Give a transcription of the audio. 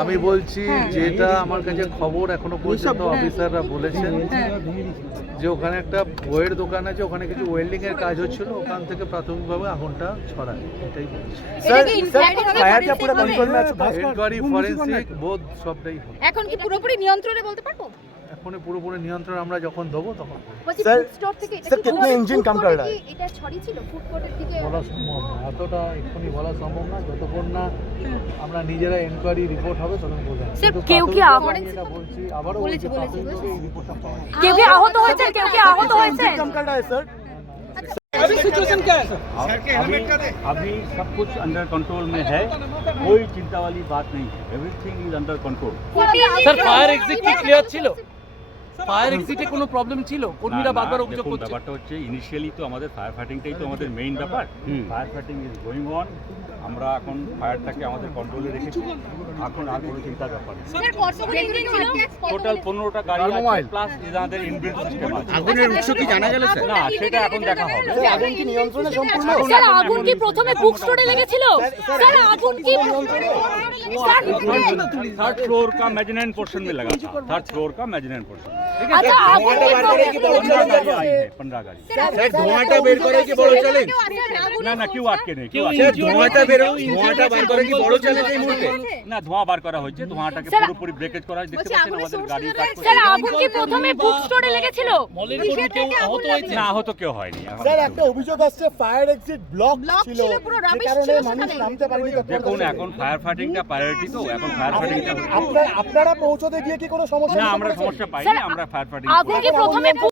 আমি বলছি যেটা আমার কাছে খবর এখনো পর্যন্ত অফিসাররা বলেছেন যে ওখানে একটা বইয়ের দোকান আছে, ওখানে কিছু ওয়েল্ডিং এর কাজ হচ্ছিল, ওখান থেকে প্রাথমিকভাবে আগুনটা ছড়ায়, এটাই বলছি। ইনকোয়ারি ফরেনসিক বোধ সবটাই হবে। এখন কি পুরোপুরি নিয়ন্ত্রণে বলতে পারবো? এখন পুরোপুরি নিয়ন্ত্রণ আমরা যখন দেবো তখন স্যার স্টোর থেকে এটা কিতনে ইঞ্জিন কাম কর रहा है? এটা ছড়ি ছিল ফুড কোর্টের দিকে বলা সম্ভব না, এতটা এক্ষুনি বলা সম্ভব না, যতক্ষণ না আমরা নিজেরা এনকোয়ারি রিপোর্ট হবে তখন বোঝা যাবে। স্যার কেউ কি এটা বলছি আবারও বলছি এই রিপোর্টটা পাওয়া যাবে। কেউ কি আহত হয়েছে? কেউ কি আহত হয়েছে? कम कर रहा है सर। अभी सिचुएशन क्या है सर? अभी सब कुछ अंडर कंट्रोल में है, कोई चिंता वाली बात नहीं है, everything is under control. Sir fire exit কি ক্লিয়ার ছিল? ফায়ার এক্সিটে কোনো প্রবলেম ছিল? কর্মীরা বারবার অভিযোগ করছে। ব্যাপারটা হচ্ছে ইনিশিয়ালি তো আমাদের ফায়ার ফাইটিংটাই তো আমাদের মেইন ব্যাপার। Fire fighting is going on, আমরা এখন ফায়ারটাকে আমাদের কন্ট্রোলে রেখেছি, এখন আর কোনো চিন্তার ব্যাপার নেই। স্যার কতগুলো ইঞ্জিন ছিল? টোটাল 15টা গাড়ি আছে প্লাস আমাদের ইনবিল্ট সিস্টেম আছে। আগুনের উৎস কি জানা গেল স্যার? না সেটা এখন দেখা হবে। আগুন কি নিয়ন্ত্রণে সম্পূর্ণ? স্যার আগুন কি প্রথমে বুক স্টোরে লেগেছিল? স্যার আগুন কি थर्ड फ्लोर का मेजनाइन पोर्शन में लगा था, थर्ड फ्लोर का मेजनाइन पोर्शन। আচ্ছা আগুন কি 15 गाड़ी। স্যার ধোঁয়াটা বের করে কি বড় চ্যালেঞ্জ? না না কেউ আটকে নেই, ধোঁয়াটা বার করে কি বড় চ্যালেঞ্জ এই মুহূর্তে? না ধোঁয়া বার করা হয়েছে, ধোঁয়াটাকে পুরোপুরি ব্রেকেজ করা হয়েছে। দেখতে পাচ্ছেন আমাদের গাড়ি কাজ করছে। স্যার আগুন কি প্রথমে বুক স্টোরে লেগেছিল? মলের কর্মী কেউ আহত হয়েছে? না আহত কেউ হয়নি। স্যার একটা অভিযোগ আসছে ফায়ার এক্সিট ব্লক ছিল, যে কারণে মানুষ নামতে পারেনি। দেখুন এখন ফায়ার ফাইটিংটা প্রায়োরিটি, তো এখন ফায়ার ফাইটিংটা আপনারা পৌঁছতে গিয়ে কি কোনো সমস্যা? না আমরা সমস্যা পাইনি, আমরা ফায়ার ফাইটিং আগুন কি প্রথমে